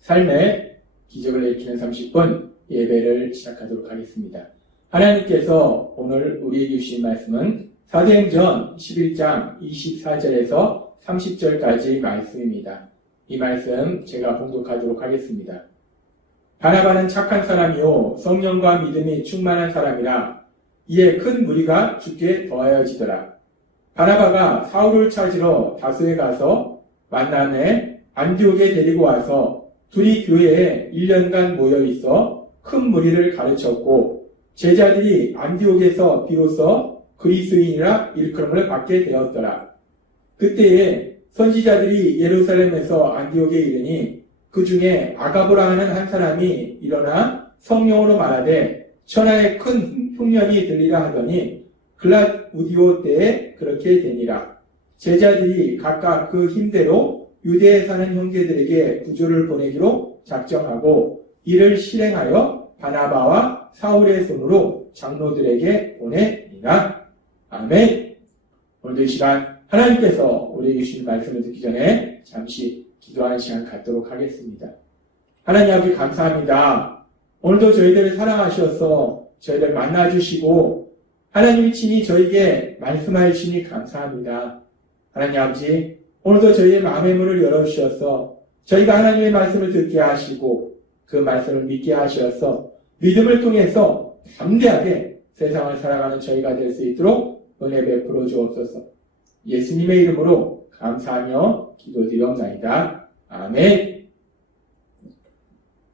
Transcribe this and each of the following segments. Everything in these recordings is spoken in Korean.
삶의 기적을 일으키는 30분 예배를 시작하도록 하겠습니다. 하나님께서 오늘 우리에게 주신 말씀은 사도행전 11장 24절에서 30절까지 말씀입니다. 이 말씀 제가 봉독하도록 하겠습니다. 바나바는 착한 사람이요 성령과 믿음이 충만한 사람이라 이에 큰 무리가 주께 더하여지더라. 바나바가 사울을 찾으러 다소에 가서 만남에 안디옥에 데리고 와서 둘이 교회에 1년간 모여 있어 큰 무리를 가르쳤고 제자들이 안디옥에서 비로소 그리스도인이라 일컬음을 받게 되었더라. 그때에 선지자들이 예루살렘에서 안디옥에 이르니 그 중에 아가보라 하는 한 사람이 일어나 성령으로 말하되 천하에 큰 흉년이 들리라 하더니 글라우디오 때에 그렇게 되니라. 제자들이 각각 그 힘대로 유대에 사는 형제들에게 구조를 보내기로 작정하고 이를 실행하여 바나바와 사울의 손으로 장로들에게 보내니라. 아멘. 오늘도 이 시간 하나님께서 우리에게 주신 말씀을 듣기 전에 잠시 기도하는 시간 갖도록 하겠습니다. 하나님 아버지 감사합니다. 오늘도 저희들을 사랑하셔서 저희를 만나주시고 하나님이 친히 저에게 말씀하여 주시니 감사합니다. 하나님 아버지 오늘도 저희의 마음의 문을 열어주셔서 저희가 하나님의 말씀을 듣게 하시고 그 말씀을 믿게 하셔서 믿음을 통해서 담대하게 세상을 살아가는 저희가 될 수 있도록 은혜 베풀어 주옵소서. 예수님의 이름으로 감사하며 기도드리옵나이다. 아멘.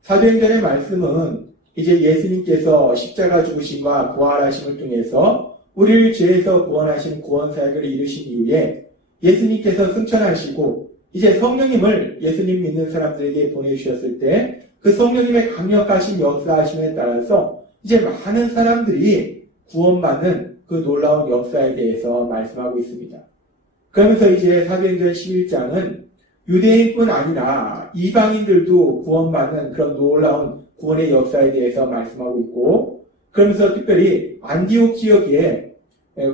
사도행전의 말씀은 이제 예수님께서 십자가 죽으심과 부활하심을 통해서 우리를 죄에서 구원하신 구원사역을 이루신 이후에 예수님께서 승천하시고 이제 성령님을 예수님 믿는 사람들에게 보내주셨을 때 그 성령님의 강력하신 역사하심에 따라서 이제 많은 사람들이 구원받는 그 놀라운 역사에 대해서 말씀하고 있습니다. 그러면서 이제 사도행전 11장은 유대인뿐 아니라 이방인들도 구원받는 그런 놀라운 구원의 역사에 대해서 말씀하고 있고 그러면서 특별히 안디옥 지역에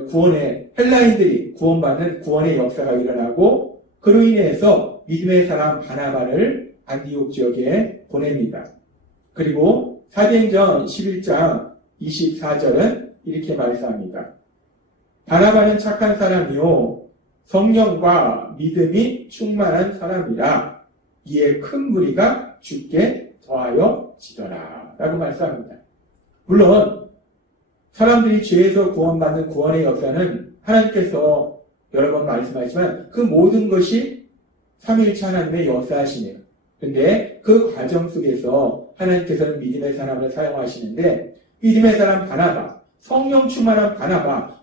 구원의 헬라인들이 구원받는 구원의 역사가 일어나고 그로 인해서 믿음의 사람 바나바를 안디옥 지역에 보냅니다. 그리고 사도행전 11장 24절은 이렇게 말씀합니다. 바나바는 착한 사람이요 성령과 믿음이 충만한 사람이라 이에 큰 무리가 주께 더하여 지더라 라고 말씀합니다. 물론 사람들이 죄에서 구원받는 구원의 역사는 하나님께서 여러 번 말씀하시지만 그 모든 것이 삼위일체 하나님의 역사하시네요. 그런데 그 과정 속에서 하나님께서는 믿음의 사람을 사용하시는데 믿음의 사람 바나바, 성령 충만한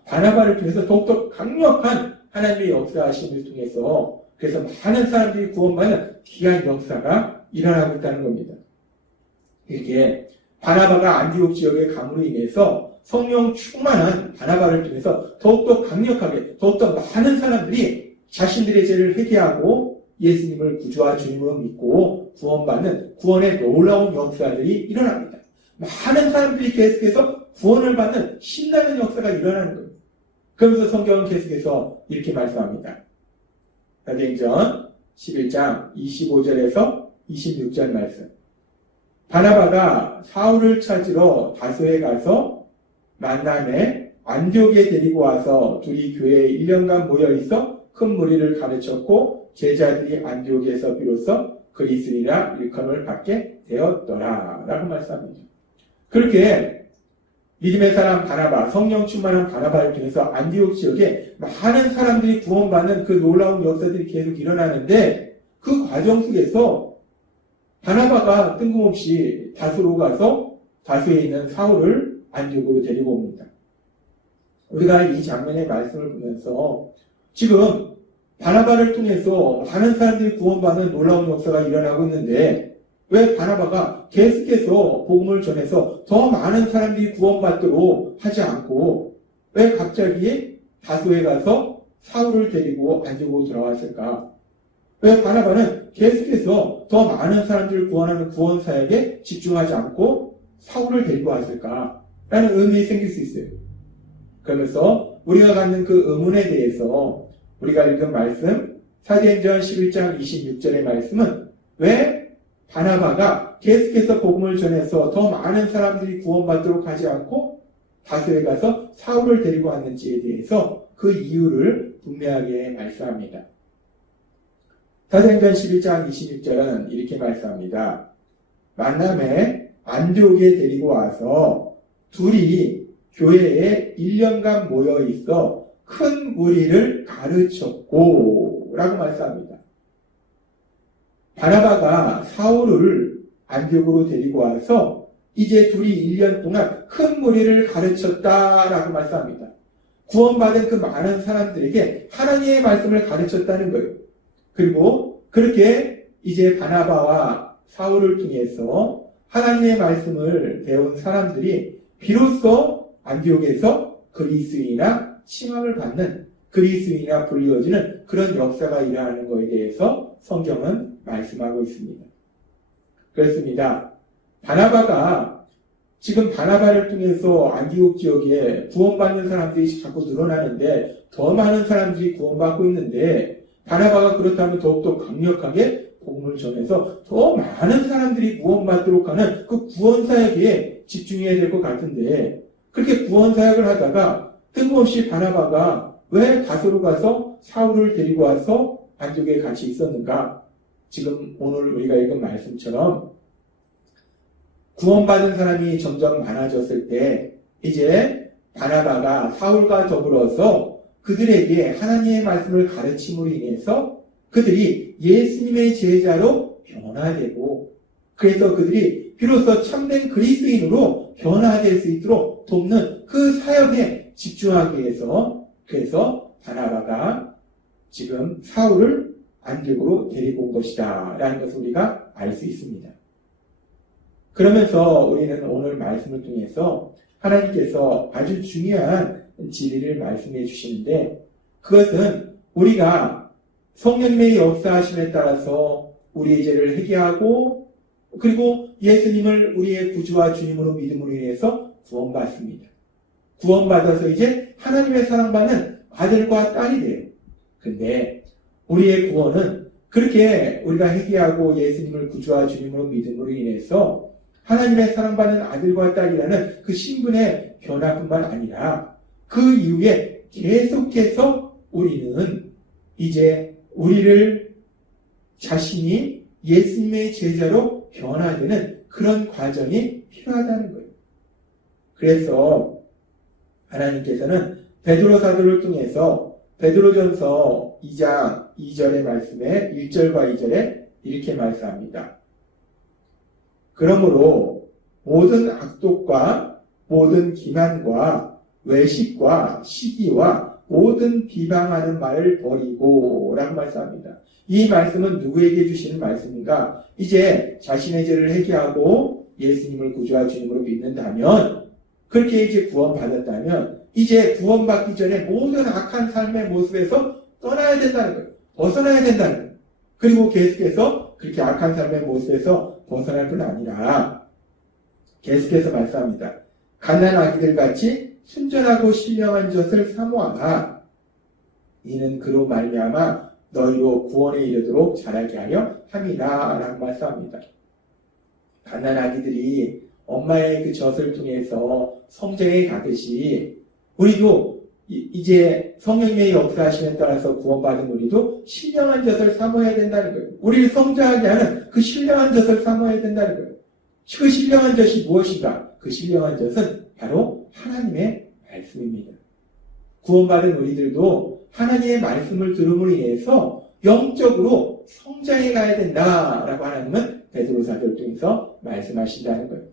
바나바를 통해서 더욱더 강력한 하나님의 역사하심을 통해서 그래서 많은 사람들이 구원받는 귀한 역사가 일어나고 있다는 겁니다. 이렇게 바나바가 안디옥 지역의 감으로 인해서 성령 충만한 바나바를 통해서 더욱더 강력하게 더욱더 많은 사람들이 자신들의 죄를 회개하고 예수님을 구주와 주님으로 믿고 구원받는 구원의 놀라운 역사들이 일어납니다. 많은 사람들이 계속해서 구원을 받는 신나는 역사가 일어나는 겁니다. 그러면서 성경은 계속해서 이렇게 말씀합니다. 사도행전 11장 25절에서 26절 말씀. 바나바가 사울을 찾으러 다소에 가서 만남에 안디옥에 데리고 와서 둘이 교회에 1년간 모여 있어 큰 무리를 가르쳤고 제자들이 안디옥에서 비로소 그리스도인이라 일컬음을 받게 되었더라 라고 말씀합니다. 그렇게 믿음의 사람 바나바, 성령 충만한 바나바를 통해서 안디옥 지역에 많은 사람들이 구원받는 그 놀라운 역사들이 계속 일어나는데 그 과정 속에서 바나바가 뜬금없이 다소로 가서 다소에 있는 사울을 안디옥으로 데리고 옵니다. 우리가 이 장면의 말씀을 보면서 지금 바나바를 통해서 많은 사람들이 구원받는 놀라운 역사가 일어나고 있는데 왜 바나바가 계속해서 복음을 전해서 더 많은 사람들이 구원받도록 하지 않고 왜 갑자기 다소에 가서 사울을 데리고 안디옥으로 돌아왔을까? 왜 바나바는 계속해서 더 많은 사람들을 구원하는 구원사역에 집중하지 않고 사울을 데리고 왔을까? 라는 의문이 생길 수 있어요. 그러면서 우리가 갖는 그 의문에 대해서 우리가 읽은 말씀, 사도행전 11장 26절의 말씀은 왜 바나바가 계속해서 복음을 전해서 더 많은 사람들이 구원받도록 하지 않고 다소에 가서 사울을 데리고 왔는지에 대해서 그 이유를 분명하게 말씀합니다. 사도행전 11장 26절은 이렇게 말씀합니다. 만남에 안디옥에 데리고 와서 둘이 교회에 1년간 모여 있어 큰 무리를 가르쳤고 라고 말씀합니다. 바나바가 사울을 안디옥으로 데리고 와서 이제 둘이 1년 동안 큰 무리를 가르쳤다라고 말씀합니다. 구원받은 그 많은 사람들에게 하나님의 말씀을 가르쳤다는 거예요. 그리고 그렇게 이제 바나바와 사울을 통해서 하나님의 말씀을 배운 사람들이 비로소 안디옥에서 그리스도인이나 칭함을 받는 그리스도인이나 불리워지는 그런 역사가 일어나는 것에 대해서 성경은 말씀하고 있습니다. 그렇습니다. 바나바가 지금 바나바를 통해서 안디옥 지역에 구원받는 사람들이 자꾸 늘어나는데 더 많은 사람들이 구원받고 있는데 바나바가 그렇다면 더욱더 강력하게 복음을 전해서 더 많은 사람들이 구원받도록 하는 그 구원사역에 집중해야 될 것 같은데 그렇게 구원사역을 하다가 뜬금없이 바나바가 왜 다소로 가서 사울을 데리고 와서 안디옥에 같이 있었는가? 지금 오늘 우리가 읽은 말씀처럼 구원받은 사람이 점점 많아졌을 때 이제 바나바가 사울과 더불어서 그들에게 하나님의 말씀을 가르침으로 인해서 그들이 예수님의 제자로 변화되고 그래서 그들이 비로소 참된 그리스도인으로 변화될 수 있도록 돕는 그 사역에 집중하기 위해서 그래서 바나바가 지금 사울을 안디옥으로 데리고 온 것이다 라는 것을 우리가 알 수 있습니다. 그러면서 우리는 오늘 말씀을 통해서 하나님께서 아주 중요한 진리를 말씀해 주시는데 그것은 우리가 성령님의 역사하심에 따라서 우리의 죄를 회개하고 그리고 예수님을 우리의 구주와 주님으로 믿음으로 인해서 구원받습니다. 구원받아서 이제 하나님의 사랑받는 아들과 딸이 돼요. 근데 우리의 구원은 그렇게 우리가 회개하고 예수님을 구주와 주님으로 믿음으로 인해서 하나님의 사랑받는 아들과 딸이라는 그 신분의 변화뿐만 아니라 그 이후에 계속해서 우리는 이제 우리를 자신이 예수님의 제자로 변화되는 그런 과정이 필요하다는 거예요. 그래서 하나님께서는 베드로 사도를 통해서 베드로전서 2장 2절의 말씀에 1절과 2절에 이렇게 말씀합니다. 그러므로 모든 악독과 모든 기만과 외식과 시기와 모든 비방하는 말을 버리고 라고 말씀합니다. 이 말씀은 누구에게 주시는 말씀인가? 이제 자신의 죄를 회개하고 예수님을 구주와 주님으로 믿는다면 그렇게 이제 구원받았다면 이제 구원받기 전에 모든 악한 삶의 모습에서 떠나야 된다는 거예요. 벗어나야 된다는 거예요. 그리고 계속해서 그렇게 악한 삶의 모습에서 벗어날 뿐 아니라 계속해서 말씀합니다. 갓난아기들 같이 순전하고 신령한 젖을 사모하라. 이는 그로 말미암아 너희로 구원에 이르도록 자라게 하려 함이라 라고 말씀합니다. 갓난아기들이 엄마의 그 젖을 통해서 성장해 가듯이 우리도 이제 성령님의 역사하심에 따라서 구원받은 우리도 신령한 젖을 사모해야 된다는 거예요. 우리를 성장하게 하는 그 신령한 젖을 사모해야 된다는 거예요. 그 신령한 젖이 무엇인가? 그 신령한 젖은 바로 하나님의 말씀입니다. 구원받은 우리들도 하나님의 말씀을 들음으로 인해서 영적으로 성장해 가야 된다라고 하나님은 베드로 사도를 통해서 말씀하신다는 거예요.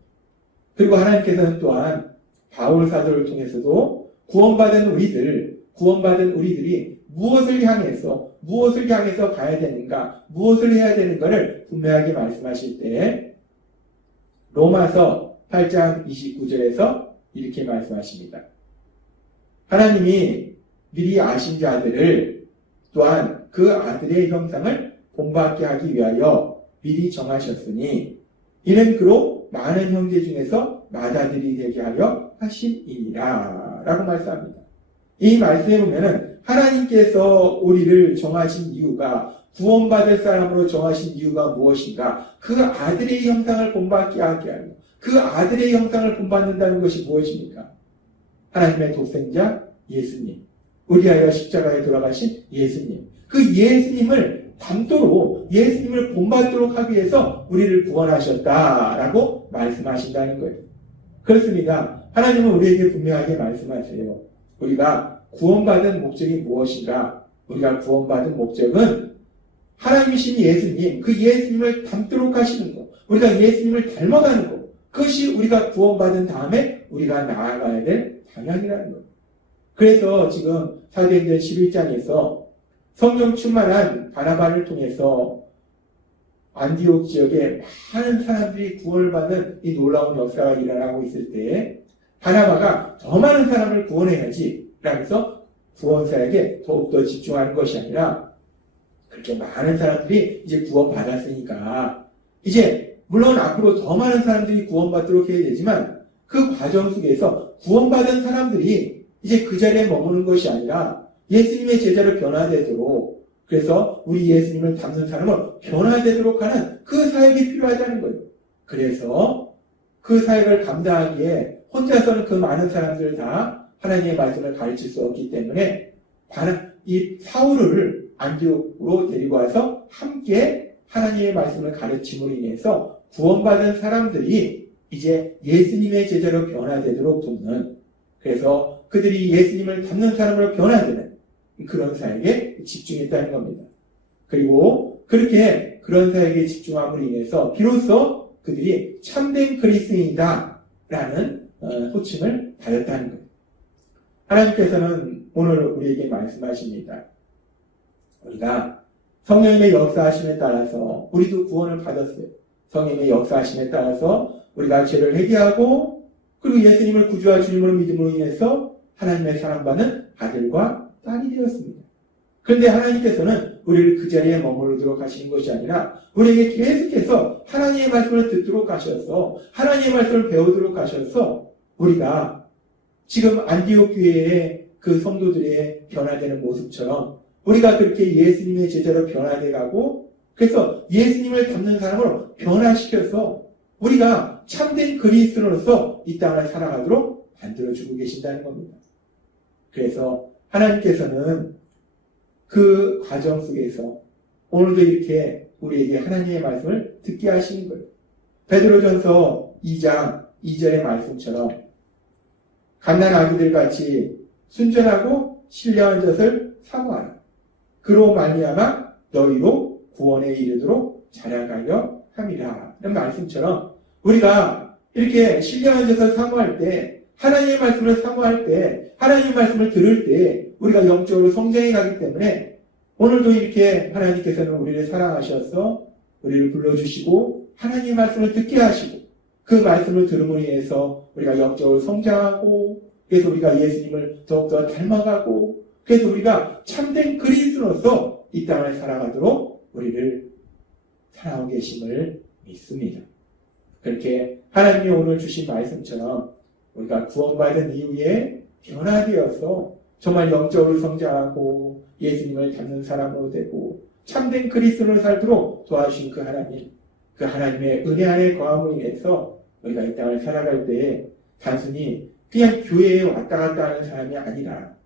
그리고 하나님께서는 또한 바울 사도를 통해서도 구원받은 우리들이 무엇을 향해서 가야 되는가, 무엇을 해야 되는가를 분명하게 말씀하실 때 로마서 8장 29절에서 이렇게 말씀하십니다. 하나님이 미리 아신 자들을 또한 그 아들의 형상을 본받게 하기 위하여 미리 정하셨으니 이는 그로 많은 형제 중에서 맏아들이 되게 하려 하심이니라 라고 말씀합니다. 이 말씀에 보면은 하나님께서 우리를 정하신 이유가 구원받을 사람으로 정하신 이유가 무엇인가? 그 아들의 형상을 본받게 하게 하며 그 아들의 형상을 본받는다는 것이 무엇입니까? 하나님의 독생자 예수님, 우리하여 십자가에 돌아가신 예수님, 그 예수님을 닮도록 예수님을 본받도록 하기 위해서 우리를 구원하셨다라고 말씀하신다는 거예요. 그렇습니다. 하나님은 우리에게 분명하게 말씀하세요. 우리가 구원받은 목적이 무엇인가? 우리가 구원받은 목적은 하나님이신 예수님, 그 예수님을 닮도록 하시는 것, 우리가 예수님을 닮아가는 것, 그것이 우리가 구원받은 다음에 우리가 나아가야 될 방향이라는 거예요. 그래서 지금 사도행전 11장에서 성령 충만한 바나바를 통해서 안디옥 지역에 많은 사람들이 구원을 받는 이 놀라운 역사가 일어나고 있을 때 바나바가 더 많은 사람을 구원해야지 라면서 구원사에게 더욱더 집중하는 것이 아니라 그렇게 많은 사람들이 이제 구원받았으니까 이제 물론 앞으로 더 많은 사람들이 구원받도록 해야 되지만 그 과정 속에서 구원받은 사람들이 이제 그 자리에 머무는 것이 아니라 예수님의 제자로 변화되도록 그래서 우리 예수님을 닮는 사람을 변화되도록 하는 그 사역이 필요하다는 거예요. 그래서 그 사역을 감당하기에 혼자서는 그 많은 사람들을 다 하나님의 말씀을 가르칠 수 없기 때문에 이 사울을 안디옥으로 데리고 와서 함께 하나님의 말씀을 가르침으로 인해서 구원받은 사람들이 이제 예수님의 제자로 변화되도록 돕는 그래서 그들이 예수님을 닮는 사람으로 변화되는 그런 사역에 집중했다는 겁니다. 그리고 그렇게 그런 사역에 집중함으로 인해서 비로소 그들이 참된 그리스도인이다 라는 호칭을 받았다는 거예요. 하나님께서는 오늘 우리에게 말씀하십니다. 우리가 성령님의 역사하심에 따라서 우리도 구원을 받았어요. 성령님의 역사하심에 따라서 우리가 죄를 회개하고 그리고 예수님을 구주와 주님으로 믿음으로 인해서 하나님의 사랑받는 아들과 딸이 되었습니다. 그런데 하나님께서는 우리를 그 자리에 머무르도록 하시는 것이 아니라 우리에게 계속해서 하나님의 말씀을 듣도록 하셔서 하나님의 말씀을 배우도록 하셔서 우리가 지금 안디옥 교회의 그 성도들의 변화되는 모습처럼 우리가 그렇게 예수님의 제자로 변화돼 가고 그래서 예수님을 닮는 사람으로 변화시켜서 우리가 참된 그리스도로서 이 땅을 살아가도록 만들어주고 계신다는 겁니다. 그래서 하나님께서는 그 과정 속에서 오늘도 이렇게 우리에게 하나님의 말씀을 듣게 하시는 거예요. 베드로전서 2장 2절의 말씀처럼 갓난아기들 같이 순전하고 신령한 젖을 사모하라. 그로 말미암아 너희로 구원에 이르도록 자라가려 함이라. 이런 말씀처럼 우리가 이렇게 신령한 젖을 사모할 때 하나님의 말씀을 사모할 때 하나님의 말씀을 들을 때 우리가 영적으로 성장해 가기 때문에 오늘도 이렇게 하나님께서는 우리를 사랑하셔서 우리를 불러주시고 하나님의 말씀을 듣게 하시고 그 말씀을 들음으로 인해서 우리가 영적으로 성장하고 그래서 우리가 예수님을 더욱더 닮아가고 그래서 우리가 참된 그리스도로서 이 땅을 살아가도록 우리를 사랑하고 계심을 믿습니다. 그렇게 하나님이 오늘 주신 말씀처럼 우리가 구원받은 이후에 변화되어서 정말 영적으로 성장하고 예수님을 닮는 사람으로 되고 참된 그리스도를 살도록 도와주신 그 하나님, 그 하나님의 은혜 안에 거함으로 인해서 우리가 이 땅을 살아갈 때 단순히 그냥 교회에 왔다 갔다 하는 사람이 아니라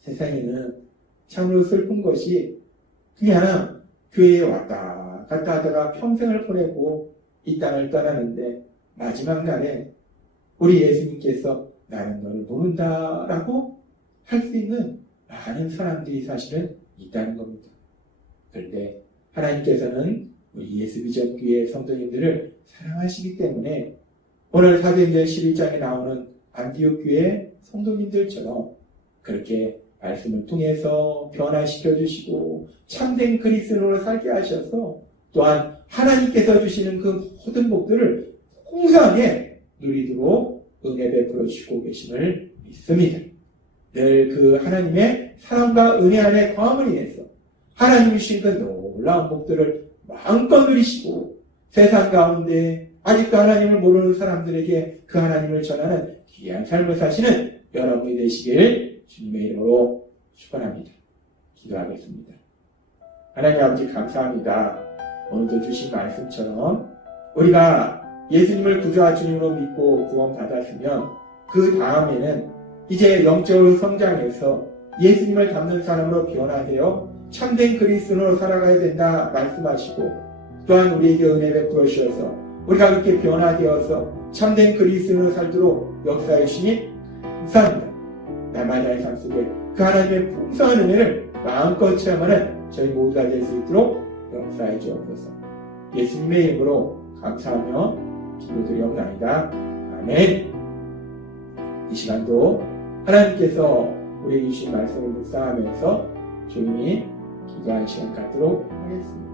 세상에는 참으로 슬픈 것이 그냥 교회에 왔다 갔다 하다가 평생을 보내고 이 땅을 떠나는데 마지막 날에 우리 예수님께서 나는 너를 모른다라고 할 수 있는 많은 사람들이 사실은 있다는 겁니다. 그런데 하나님께서는 우리 예수비전교회 성도님들을 사랑하시기 때문에 오늘 사도행전 11장에 나오는 안디옥 교회 성도님들처럼 그렇게 말씀을 통해서 변화시켜 주시고 참된 그리스도로 살게 하셔서 또한 하나님께서 주시는 그 모든 복들을 풍성하게 누리도록 은혜 베풀어 주시고 계심을 믿습니다. 늘 그 하나님의 사랑과 은혜 안에 거함을 인해서 하나님이 주신 그 놀라운 복들을 마음껏 누리시고 세상 가운데 아직도 하나님을 모르는 사람들에게 그 하나님을 전하는 귀한 삶을 사시는 여러분이 되시길 주님의 이름으로 축원합니다. 기도하겠습니다. 하나님 아버지 감사합니다. 오늘도 주신 말씀처럼 우리가 예수님을 구주와 주님으로 믿고 구원받았으면 그 다음에는 이제 영적으로 성장해서 예수님을 닮는 사람으로 변화되어 참된 그리스도로 살아가야 된다 말씀하시고 또한 우리에게 은혜 베풀어 주셔서 우리가 그렇게 변화되어서 참된 그리스도로 살도록 역사해 주시니 감사합니다. 날마다의 삶 속에 그 하나님의 풍성한 은혜를 마음껏 체험하는 저희 모두가 될 수 있도록 역사해 주옵소서. 예수님의 이름으로 감사하며 기도드리옵나이다. 아멘. 이 시간도 하나님께서 우리에게 주신 말씀을 묵상하면서 조용히 기도하는 시간 갖도록 하겠습니다.